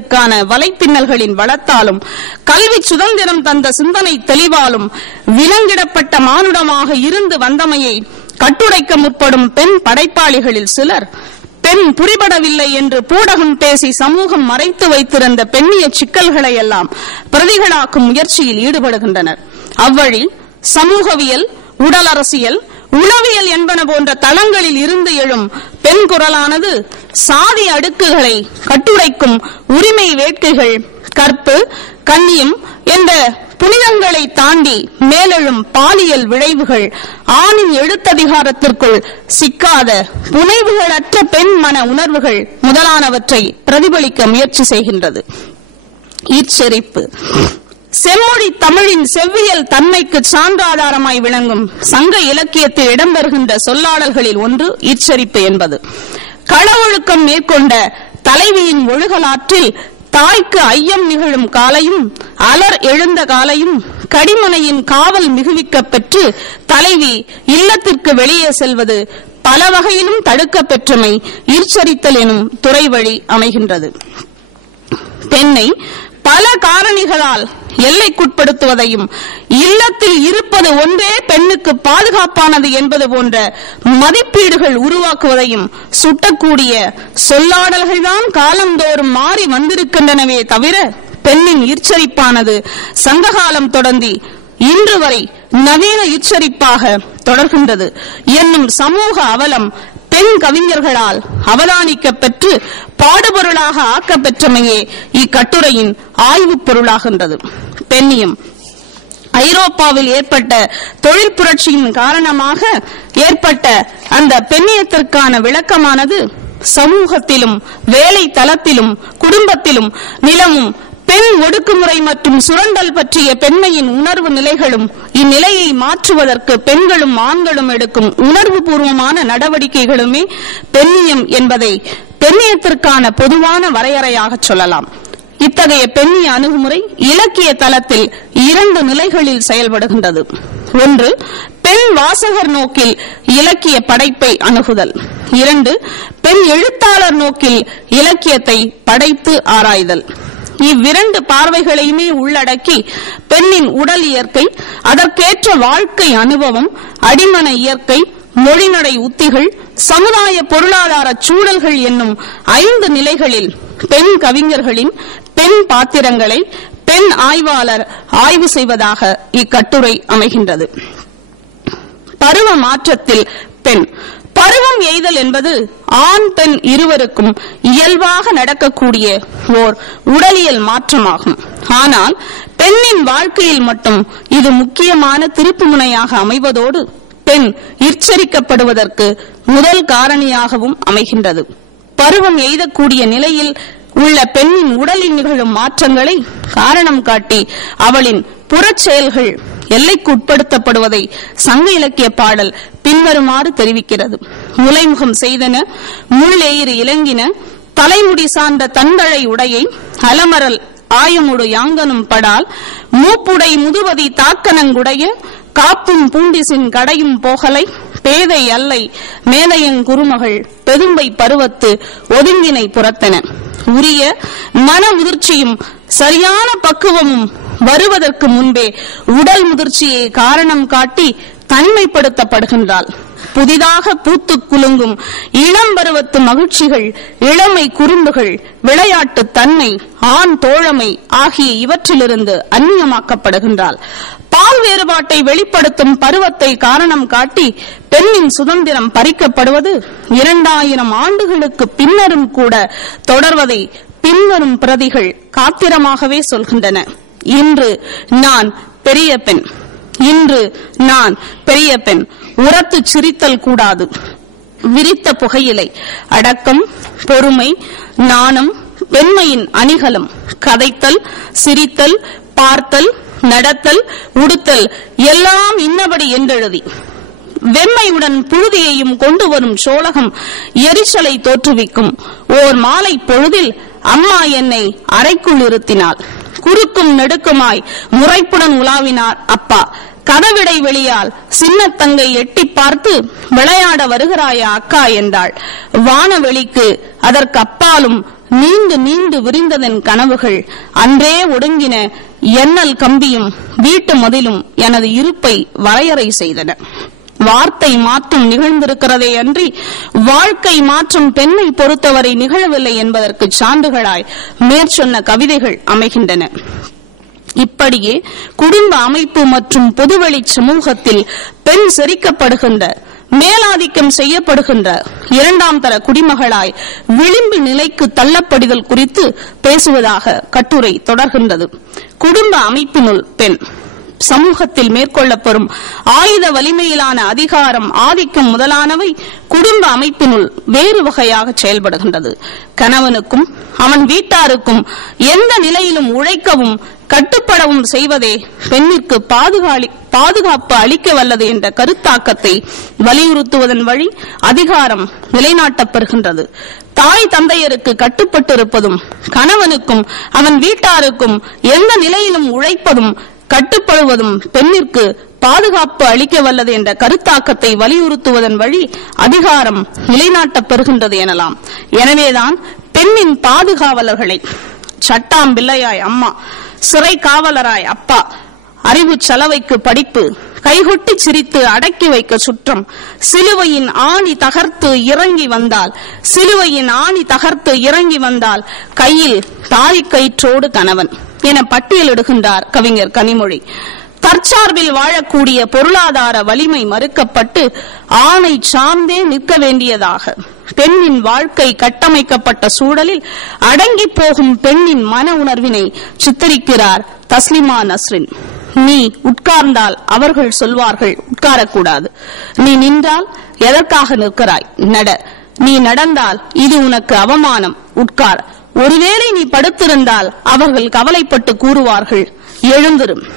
க்கான வலைப்பின்னல்களின் வளத்தாலும் கல்வி சுதந்திரம் தந்த சிந்தனை தெளிவாலும் விலங்கிடப்பட்ட மானுடமாக இருந்து வந்தமையை கட்டுரைக்க முற்படும் பெண் படைப்பாளிகளில் சிலர் பெண் புரிபடவில்லை என்று பூடகம் பேசி சமூகம் மறைத்து வைத்திருந்த பெண்ணிய சிக்கல்களை எல்லாம் பிரதிகளாக்கும் முயற்சியில் ஈடுபடுகின்றனர். அவ்வழி சமூகவியல் உடல் அரசியல் உளவியல் என்பன போன்ற தளங்களில் இருந்து எழும் பெண் குரலானது சாதி அடுக்குகளை கட்டுரைக்கும் உரிமை வேட்கைகள் கற்பு கண்ணியம் என்ற புனிதங்களை தாண்டி மேலெழும் பாலியல் விளைவுகள் ஆணின் எழுத்ததிகாரத்திற்குள் சிக்காத புனைவுகளற்ற பெண் மன உணர்வுகள் முதலானவற்றை பிரதிபலிக்க முயற்சி செய்கின்றது. ஈர்ச்செறிப்பு செம்மொழி தமிழின் செவ்வியல் தன்மைக்கு சான்றாதாரமாய் விளங்கும் சங்க இலக்கியத்தில் இடம்பெறுகின்ற சொல்லாடல்களில் ஒன்று ஈச்சரிப்பு என்பது. களவொழுக்கம் மேற்கொண்ட தலைவியின் ஒழுகலாற்றில் தாய்க்கு ஐயம் நிகழும் காலையும் அலர் எழுந்த காலையும் கடிமனையின் காவல் மிகுவிக்கப் பெற்று தலைவி இல்லத்திற்கு வெளியே செல்வது பல வகையிலும் தடுக்கப் பெற்றமை இச்சரித்தல் எனும் துறை வழி அமைகின்றது. பெண்ணை பல காரணிகளால் எல்லைக்குட்படுத்துவதையும் இல்லத்தில் இருப்பது ஒன்றே பெண்ணுக்கு பாதுகாப்பானது என்பது போன்ற மதிப்பீடுகள் உருவாக்குவதையும் சுட்டக்கூடிய சொல்லாடல்கள்தான் காலந்தோறும் மாறி வந்திருக்கின்றனவே தவிர பெண்ணின் இச்சரிப்பானது சங்ககாலம் தொடங்கி இன்று வரை நவீன இச்சரிப்பாக தொடர்கின்றது. என்னும் சமூக அவலம் பெண் கவிஞர்களால் அவதானிக்க பெற்று பாடுபொருளாக ஆக்கப்பெற்றமையே இக்கட்டுரையின் ஆய்வுப் பொருளாகின்றது. பெண்ணியம் ஐரோப்பாவில் ஏற்பட்ட தொழில் புரட்சியின் காரணமாக ஏற்பட்ட அந்த பெண்ணியத்திற்கான விளக்கமானது சமூகத்திலும் வேலை தளத்திலும் குடும்பத்திலும் நிலவும் பெண் ஒடுக்குமுறை மற்றும் சுரண்டல் பற்றிய பெண்மையின் உணர்வு நிலைகளும் இந்நிலையை மாற்றுவதற்கு பெண்களும் ஆண்களும் எடுக்கும் உணர்வு பூர்வமான நடவடிக்கைகளுமே பெண்ணியம் என்பதை பெண்ணியத்திற்கான பொதுவான வரையறையாக சொல்லலாம். இத்தகைய பெண்ணிய அணுகுமுறை இலக்கிய தளத்தில் இரண்டு நிலைகளில் செயல்படுகின்றது. ஒன்று பெண் வாசகர் நோக்கில் இலக்கிய படைப்பை அணுகுதல். இரண்டு பெண் எழுத்தாளர் நோக்கில் இலக்கியத்தை படைத்து ஆராய்தல். இவ்விரண்டு பார்வைகளையுமே உள்ளடக்கி பெண்ணின் உடல் இயற்கை அதற்கேற்ற வாழ்க்கை அனுபவம் அடிமன இயற்கை மொழிநடை உத்திகள் சமுதாய பொருளாதார சூழல்கள் என்னும் ஐந்து நிலைகளில் பெண் கவிஞர்களின் பெண் பாத்திரங்களை பெண் ஆய்வாளர் ஆய்வு செய்வதாக இக்கட்டுரை அமைகின்றது. பருவ மாற்றத்தில் பெண் பருவம் எய்தல் என்பது ஆண் பெண் இருவருக்கும் இயல்பாக நடக்கக்கூடிய ஓர் உடலியல் மாற்றமாகும். ஆனால் பெண்ணின் வாழ்க்கையில் மட்டும் இது முக்கியமான திருப்பு முனையாக அமைவதோடு பெண் இச்சரிக்கப்படுவதற்கு முதல் காரணியாகவும் அமைகின்றது. பருவம் எய்தக்கூடிய நிலையில் உள்ள பெண்ணின் உடலில் நிகழும் மாற்றங்களை காரணம் காட்டி அவளின் புறச் செயல்கள் எல்லைக்குட்படுத்தப்படுவதை சங்க இலக்கிய பாடல் பின்வருமாறு தெரிவிக்கிறது. முலைமுகம் செய்தன முள்ளேயிறு இலங்கின தலைமுடி சார்ந்த தந்தழை உடையை அலமரல் ஆயமுடு யாங்கனும் படால் மூப்புடை முதுவதி தாக்கனங்குடைய காப்பும் பூண்டிசின் கடையும் போகலை பேதை அல்லை மேதையங் குருமகள் பெரும்பை பருவத்து ஒதுங்கினை புறத்தன. உரிய மன முதிர்ச்சியும் சரியான பக்குவமும் வருவதற்கு முன்பே உடல் முதிர்ச்சியை காரணம் காட்டி தனிமைப்படுத்தப்படுகின்றாள். புதிதாக பூத்து குலுங்கும் இளம் பருவத்து மகிழ்ச்சிகள் இளமை குறும்புகள் விளையாட்டு தன்மை ஆண் தோழமை ஆகிய இவற்றிலிருந்து அந்நியமாக்கப்படுகின்றாள். பால் வேறுபாட்டை வெளிப்படுத்தும் பருவத்தை காரணம் காட்டி பெண்ணின் சுதந்திரம் பறிக்கப்படுவது இரண்டாயிரம் ஆண்டுகளுக்கு பின்னரும் கூட தொடர்வதை பின்வரும் பிரதிகள் காத்திரமாகவே சொல்கின்றன. இன்று நான் பெரிய பெண். இன்று நான் பெரிய பெண். உரத்து சிரித்தல் கூடாது. விரித்த புகையிலை அடக்கம் பொறுமை நாணம் பெண்மையின் அணிகலம் கதைத்தல் சிரித்தல் பார்த்தல் நடத்தல் உடுத்தல் எல்லாம் இன்னபடி என்றெழுதி. வெம்மையுடன் புழுதியையும் கொண்டு வரும் சோழகம் எரிச்சலை தோற்றுவிக்கும். ஓர் மாலை பொழுதில் அம்மா என்னை அறைக்குள் இருத்தினாள் குறுக்கும் நெடுக்குமாய் முறைப்புடன் உலாவினார் அப்பா. கதவிடை வெளியால் சின்னத்தங்கை எட்டி பார்த்து விளையாட வருகிறாயா அக்கா? என்றாள். வானவெளிக்கு அதற்கு அப்பாலும் நீண்டு நீண்டு விரிந்ததன் கனவுகள். அன்றே ஒடுங்கின எண்ணல் கம்பியும் வீட்டு மதிலும் எனது இருப்பை வரையறை செய்தன. வார்த்தை மாற்றம் நிகழ்ந்திருக்கிறதே அன்றி வாழ்க்கை மாற்றம் பெண்ணை பொறுத்தவரை நிகழவில்லை என்பதற்கு சான்றுகளாய் மேற்சொன்ன கவிதைகள் அமைகின்றன. இப்படியே குடும்ப அமைப்பு மற்றும் பொதுவெளி சமூகத்தில் பெண் செரிக்கப்படுகின்ற மேலாதிக்கம் செய்யப்படுகின்ற இரண்டாம் தர குடிமகளாய் விளிம்பு நிலைக்கு தள்ளப்படுதல் குறித்து பேசுவதாக கட்டுரை தொடர்கின்றது. குடும்ப அமைப்பினுள் பெண் சமூகத்தில் மேற்கொள்ளப்படும் ஆயுத வலிமையிலான அதிகாரம் ஆதிக்கம் முதலானவை குடும்ப அமைப்பினுள் வேறு வகையாக செயல்படுகின்றது. கணவனுக்கும் அவன் வீட்டாருக்கும் எந்த நிலையிலும் உழைக்கவும் கட்டுப்படவும் செய்வதே பெண்ணிற்கு பாதுகாப்பு அளிக்க வல்லது என்ற கருத்தாக்கத்தை வலியுறுத்துவதன் வழி அதிகாரம் நிலைநாட்டப்பெறுகின்றது. தாய் தந்தையருக்கு கட்டுப்பட்டிருப்பதும் கணவனுக்கும் அவன் வீட்டாருக்கும் எந்த நிலையிலும் உழைப்பதும் கட்டுப்படுவதும் பெண்ணிற்கு பாதுகாப்பு அளிக்க வல்லது என்ற கருத்தாக்கத்தை வலியுறுத்துவதன் வழி அதிகாரம் நிலைநாட்டப்பெறுகின்றது எனலாம். எனவேதான் பெண்ணின் பாதுகாவலர்களை சட்டாம் பிள்ளையாய் அம்மா சிறை காவலராய் அப்பா அறிவு சலவைக்கு படிப்பு கைகொட்டி சிரித்து அடக்கி வைக்க சுற்றம். சிலுவையின் ஆணி தகர்த்து இறங்கி வந்தால் சிலுவையின் ஆணி தகர்த்து இறங்கி வந்தால் கையில் தாய் கயிற்றோடு கணவன் என பட்டியலிடுகின்றார் கவிஞர் கனிமொழி. தற்சார்பில் வாழக்கூடிய பொருளாதார வலிமை மறுக்கப்பட்டு ஆணை சார்ந்தே நிற்க வேண்டியதாக. பெண்ணின் வாழ்க்கை கட்டமைக்கப்பட்ட சூழலில் அடங்கி போகும் பெண்ணின் மன உணர்வினை சித்தரிக்கிறார் தஸ்லிமா நஸ்ரின். நீ உட்கார்ந்தால் அவர்கள் சொல்வார்கள் உட்காரக்கூடாது. நீ நின்றால் எதற்காக நிற்கிறாய்? நட. நீ நடந்தால் இது உனக்கு அவமானம். உட்கார். ஒருவேளை நீ படுத்திருந்தால் அவர்கள் கவலைப்பட்டு கூறுவார்கள். எழுந்திரும்.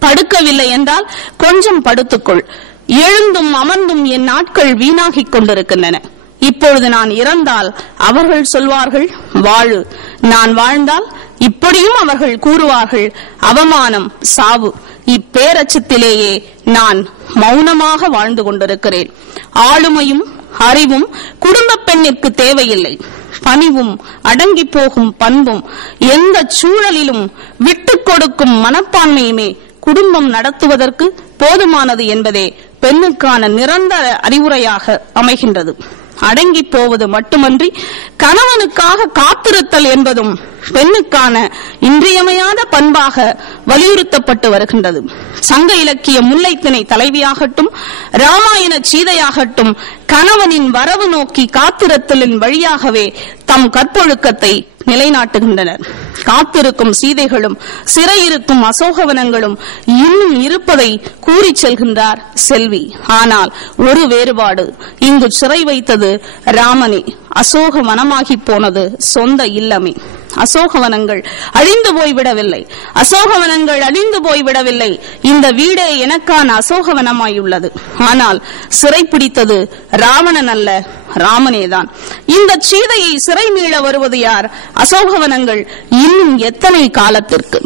படுக்கவில்லை என்றால் கொஞ்சம் படுத்துக்கொள். எழுந்தும் அமர்ந்தும் என் நாட்கள் வீணாகிக் கொண்டிருக்கின்றன. இப்பொழுது நான் இறந்தால் அவர்கள் சொல்வார்கள் வாழு. நான் வாழ்ந்தால் இப்படியும் அவர்கள் கூறுவார்கள் அவமானம் சாவு. இப்பேரச்சத்திலேயே நான் மௌனமாக வாழ்ந்து கொண்டிருக்கிறேன். ஆளுமையும் அறிவும் குடும்ப பெண்ணிற்கு தேவையில்லை. பணிவும் அடங்கி போகும் பண்பும் எந்த சூழலிலும் விட்டுக் கொடுக்கும் மனப்பான்மையுமே குடும்பம் நடத்துவதற்கு போதுமானது என்பதே பெண்ணுக்கான நிரந்தர அறிவுரையாக அமைகின்றது. அடங்கி போவது மட்டுமன்றி கணவனுக்காக காத்திருத்தல் என்பதும் பெண்ணுக்கான இன்றியமையாத பண்பாக வலியுறுத்தப்பட்டு வருகின்றது. சங்க இலக்கிய முல்லைத்திணை தலைவியாகட்டும் ராமாயண சீதையாகட்டும் கணவனின் வரவு நோக்கி காத்திருத்தலின் வழியாகவே தம் கற்பொழுக்கத்தை நிலைநாட்டுகின்றனர். காத்திருக்கும் சீதைகளும் சிறையிருக்கும் அசோகவனங்களும் இன்னும் இருப்பதை கூறி செல்கின்றார் செல்வி. ஆனால் ஒரு வேறுபாடு இங்கு சிறை வைத்தது ராமனே அசோக வனமாகி போனது சொந்த இல்லமே. அசோகவனங்கள் அழிந்து போய்விடவில்லை. அசோகவனங்கள் அழிந்து போய்விடவில்லை. இந்த வீடே எனக்கான அசோகவனமாயுள்ளது. ஆனால் சிறை பிடித்தது ராவணன் அல்ல ராமனேதான் இந்த சீதையை சிறை மீள வருவது யார்? அசோகவனங்கள் இன்னும் எத்தனை காலத்திற்கு?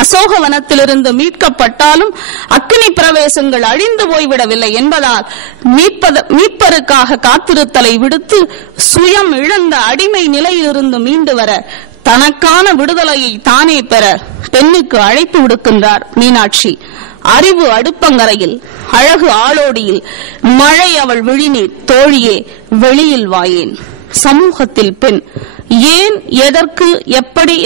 அசோகவனத்திலிருந்து மீட்கப்பட்டாலும் அக்னி பிரவேசங்கள் அழிந்து போய்விடவில்லை என்பதால் மீட்பருக்காக காத்திருத்தலை விடுத்து சுயம் இழந்த அடிமை நிலையிலிருந்து மீண்டு வர தனக்கான விடுதலையை தானே பெற பெண்ணுக்கு அழைப்பு விடுக்கின்றார் மீனாட்சி. அறிவு அடுப்பங்கரையில் அழகு ஆளோடியில் மழை அவள் விழிநீர் தோழியே வெளியில் வாயேன். சமூகத்தில் பெண் ஏன் எதற்கு எப்படி